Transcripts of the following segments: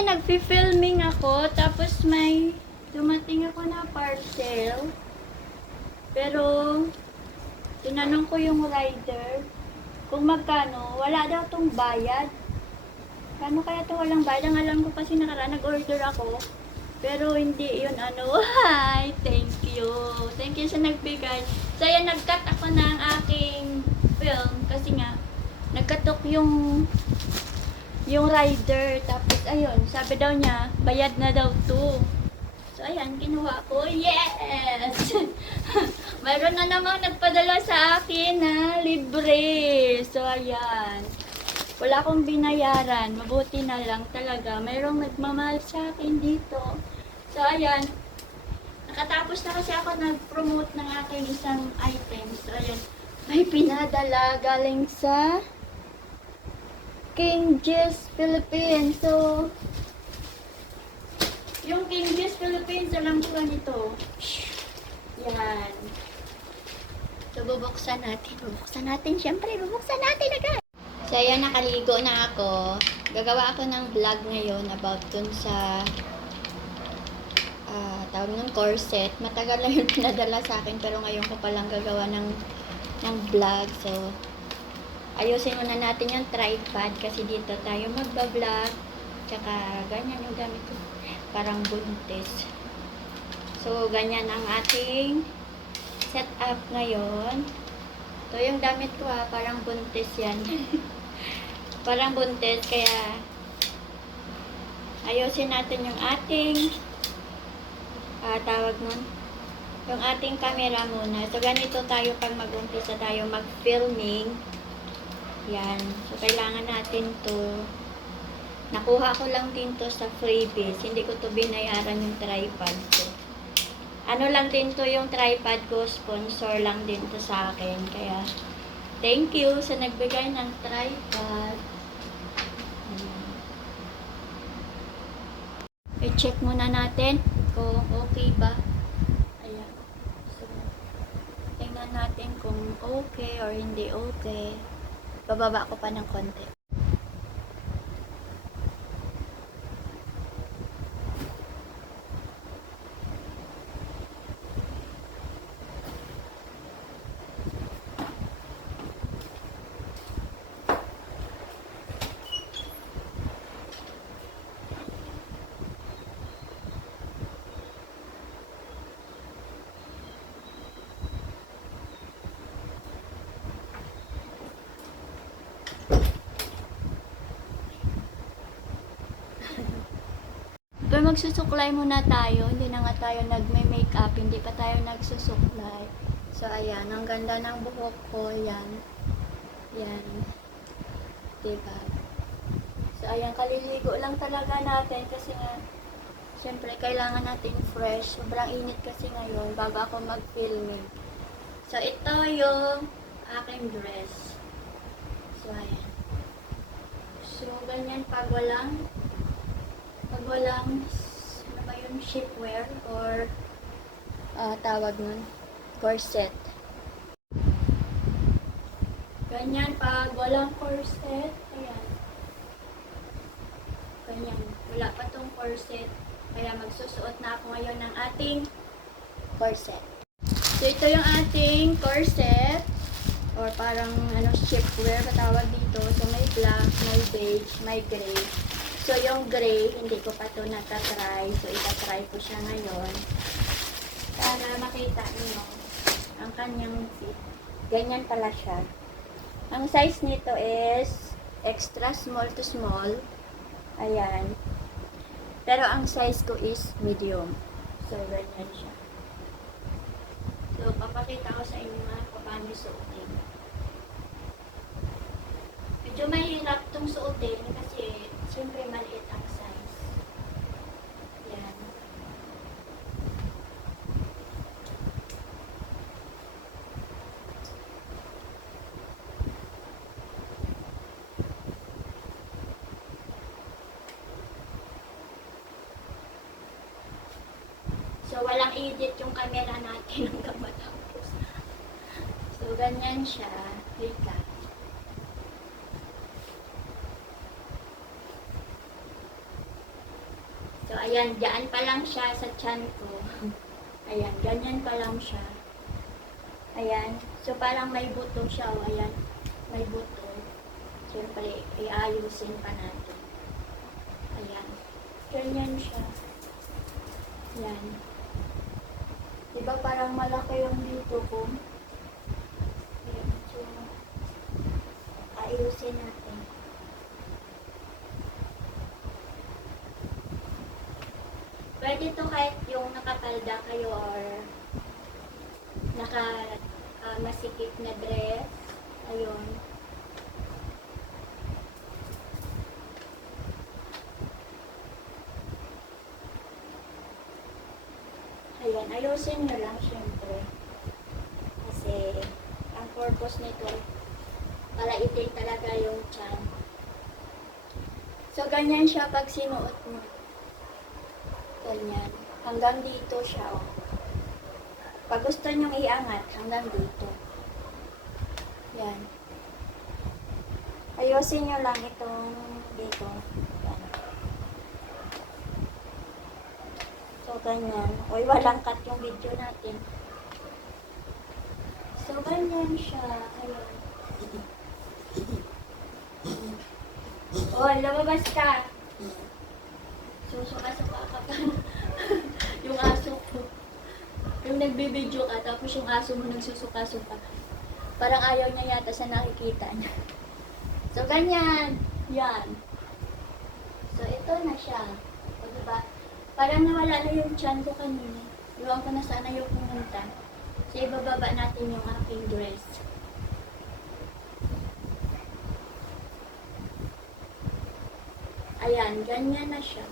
ayan, nagfi-filming ako. Tapos may dumating ako na parcel. Pero, tinanong ko yung rider kung magkano. Wala daw tong bayad. Paano kaya ito walang bayad? Ang alam ko kasi nakaraan nag-order ako. Pero hindi yun ano. Hi! Thank you. Thank you sa nagbigay. So, ayan, nag-cut ako ng aking film. Kasi nga, nagkatok yung rider. Tapos, ayun, sabi daw niya, bayad na daw to. So, ayan, kinuha ko. Yes! Mayroon na namang nagpadala sa akin na libre. So, ayan. Wala akong binayaran. Mabuti na lang talaga. Mayroong nagmamahal sa akin dito. So, ayan. Nakatapos na kasi ako nag-promote ng aking isang item. So, ayan. May pinadala galing sa King Jess Philippines. So, yung King Jess Philippines, alam ko ganito. Yan. So, bubuksan natin. Bubuksan natin. Siyempre, bubuksan natin agad. So, ayan, nakaligo na ako. Gagawa ako ng vlog ngayon about dun sa tawag ng corset. Matagal lang yung pinadala sa akin, pero ngayon ko palang gagawa ng vlog. So, ayusin muna natin yung tripod kasi dito tayo magba-vlog. Tsaka, ganyan yung gamit ko. Parang buntis. So, ganyan ang ating setup ngayon. So, yung damit ko parang buntis yan. Parang buntis, kaya ayusin natin yung ating tawag nun, yung ating camera muna. So, ganito tayo pag mag-umpisa tayo mag-filming. Yan. So, kailangan natin to. Nakuha ko lang din to sa freebies. Hindi ko to binayaran yung tripod ko. Ano lang din to yung tripod ko. Sponsor lang din to sa akin. Kaya, thank you sa nagbigay ng tripod. I-check muna natin kung okay ba. Ayan. So, tingnan natin kung okay or hindi okay. Bababa ko pa ng konti. Pero magsusuklay muna tayo. Hindi na nga tayo nagme-makeup. Hindi pa tayo nagsusuklay. So, ayan. Ang ganda ng buhok ko. Yan. Yan. Diba? So, ayan. Kaliligo lang talaga natin. Kasi nga, syempre, kailangan natin fresh. Sobrang init kasi ngayon bago ako mag-filming. So, ito yung aking dress. So, ayan. So, ganyan pag walang ano ba yung shapewear or tawag nun, corset. Ganyan pag walang corset. Ayan. Ganyan. Wala pa tong corset. Kaya magsusuot na ako ngayon ng ating corset. So, ito yung ating corset. Or parang shapewear patawag dito. So, may black, may beige, may gray. So, yung gray, hindi ko pa ito natatry. So, itatry ko siya ngayon. Para makita niyo ang kanyang fit. Ganyan pala siya. Ang size nito is extra small to small. Ayan. Pero ang size ko is medium. So, ganyan siya. So, papakita ko sa inyo kung paano suotin. Medyo mahirap itong suotin kasi siyempre maliit ang size. Yan. So, walang edit yung camera natin hanggang matapos. So, ganyan siya. Wait lang. ayan, dyan pa lang siya sa tiyan ko. Ayan, ganyan pa lang siya. Ayan. So, parang may buto siya. O, ayan. May buto. Siyempre, iayusin pa natin. Ayan. Ganyan siya. Ayan. Diba parang malaki yung dito ko? Ayan. So, ayusin natin. Pwede to kahit yung nakapalda kayo or masikip na dress. Ayun. Ayan, ayusin nyo lang syempre. Kasi, ang purpose nito, para itin talaga yung tiyan. So, ganyan siya pag sinuot mo. Ganyan. Hanggang dito siya. Oh. Pag gusto nyong iangat, hanggang dito. Yan. Ayusin nyo lang itong dito. Yan. So, ganyan. Uy, walang cut yung video natin. So, ganyan siya. Ayun. Oh, lumabas ka. Susuka-suka ka pa. Yung aso ko. Yung nagbibideo ka, tapos yung aso mo nagsusuka-suka. Parang ayaw niya yata sa nakikita niya. So, ganyan. Yan. So, ito na siya. O, diba? Parang nawala na yung tiyan ko kanina. Iwan ko na sana yung pumunta. So, ibababa natin yung aking dress. Ayan, ganyan na siya.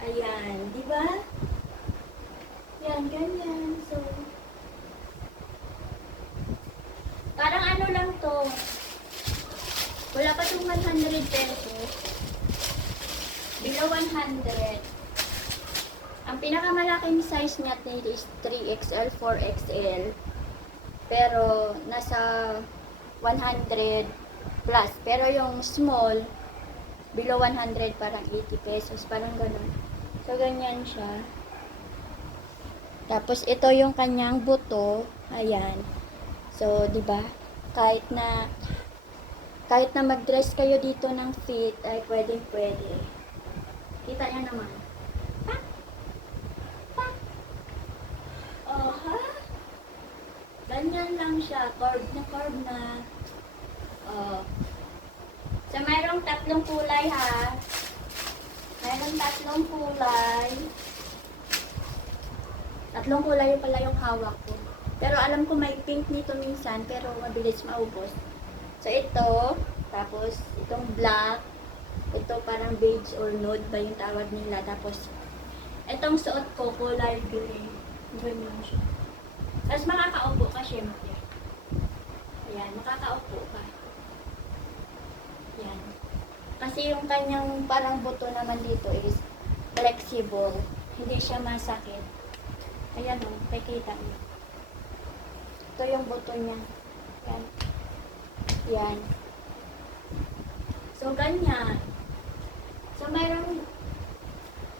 Ayan, di ba? Yan, ganyan. So, parang ano lang to. Wala pa itong 100 pesos. Below 100. Ang pinakamalaking size niya is 3XL, 4XL. Pero, nasa 100 plus. Pero yung small, below 100, parang 80 pesos. Parang ganun. So, ganyan siya. Tapos, ito yung kanyang buto. Ayan. So, di ba? Kahit na mag-dress kayo dito ng fit, ay pwede. Kita niya naman. Ha? Ha? Oh, ha? Ganyan lang siya. Curve na. Oh. So, mayroong 3 kulay, ha? Mayroong 3 kulay. 3 kulay pala yung hawak ko. Pero alam ko may pink nito minsan, pero mabilis maubos. So, ito. Tapos, itong black. Ito parang beige or nude ba yung tawag nila. Tapos, itong suot ko, kulay gray. Ganyan siya. Tapos, makakaupo ka, syempre. Ayan, makakaupo ka. Yan. Kasi yung kanyang parang buto naman dito is flexible. Hindi siya masakit. Ayan o, nakikita mo. Ito yung buto niya. Yan. Yan. So, ganyan. So, mayroong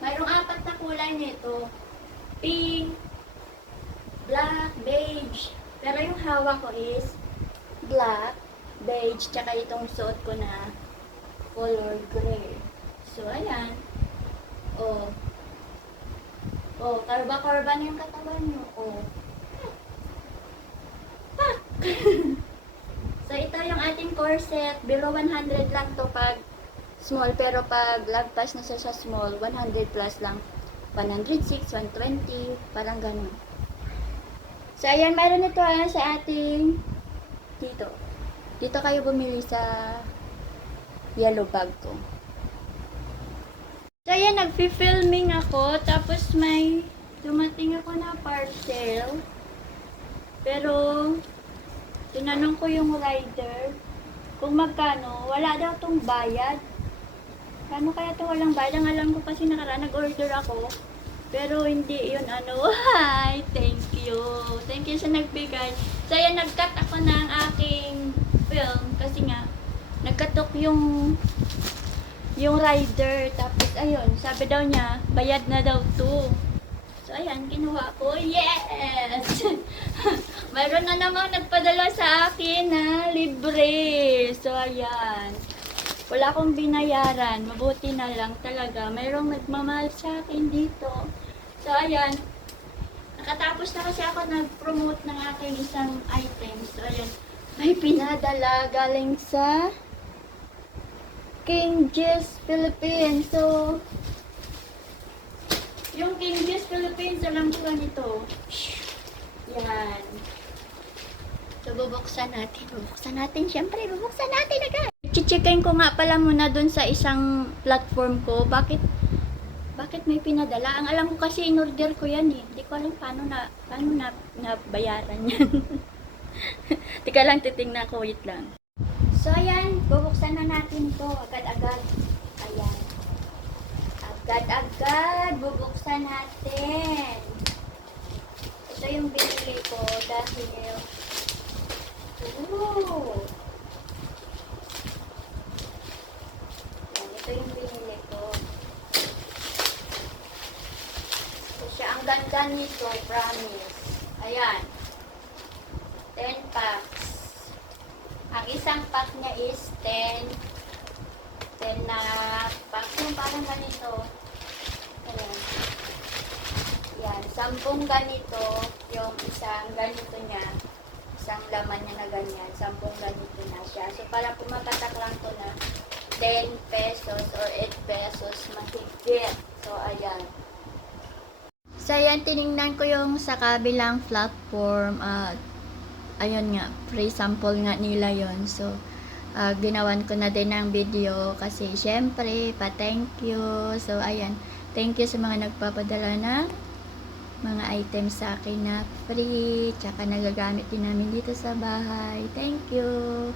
4 na kulay nito. Pink, black, beige. Pero yung hawak ko is black, beige, tsaka itong suot ko na color gray. So, ayan. Oh. Oh, karba-karba na yung katawan nyo. Oh. Pak! So, ito yung ating corset. Below 100 lang to pag small. Pero pag lagpas na siya sa small, 100 plus lang. 106, 120, parang ganun. So, ayan, mayroon ito sa ating dito. Dito kayo bumili sa yellow bag ko. So, ayan, nagfi-filming ako. Tapos may dumating ako na parcel. Pero, tinanong ko yung rider kung magkano. Wala daw tong bayad. Paano kaya ito walang bayad? Ang alam ko kasi nakaraan nag-order ako. Pero hindi yun ano. Hi! Thank you. Thank you sa nagbigay. So, ayan, nag-cut ako ng aking film. Kasi nga, nagkatok yung yung rider. Tapos, ayun, sabi daw niya, bayad na daw to. So, ayan, kinuha ko. Yes! Mayroon na naman nagpadala sa akin na libre. So, ayan. Wala akong binayaran. Mabuti na lang talaga. Mayroong nagmamahal sa akin dito. So, ayan. Nakatapos na kasi ako nag-promote ng aking isang item. So, ayan. May pinadala galing sa King Jess Philippines. So, yung King Jess Philippines, alam ko ganito. Yan. So, bubuksan natin. Bubuksan natin. Siyempre, bubuksan natin agad. Chichikain ko nga pala muna dun sa isang platform ko. Bakit may pinadala? Ang alam ko kasi in-order ko yan eh. Hindi ko alam paano na bayaran yan. Tika lang, titingnan ko. Wait lang. So, ayan. Bubuksan na natin to agad-agad. Ayan. Agad-agad. Bubuksan natin. Ito yung binili ko dahil yan, ito yung binili ko. So, siya, ang ganda nito, promise. Ayan. 10 packs. Ang isang pack niya is 10 na pack. Yung parang ganito. Ayan. Yan, 10 ganito. Yung isang ganito niya. Isang laman niya na ganyan. 10 ganito na siya. So, para pumakatak lang to na 10 pesos or 8 pesos mahigit. So, ayan. So, ayan, tinignan ko yung sa kabilang platform. Ayun nga, free sample nga nila yon. So, ginawan ko na din ng video kasi syempre, pa-thank you. So, ayan, thank you sa mga nagpapadala ng mga items sa akin na free. Tsaka nagagamit din namin dito sa bahay. Thank you!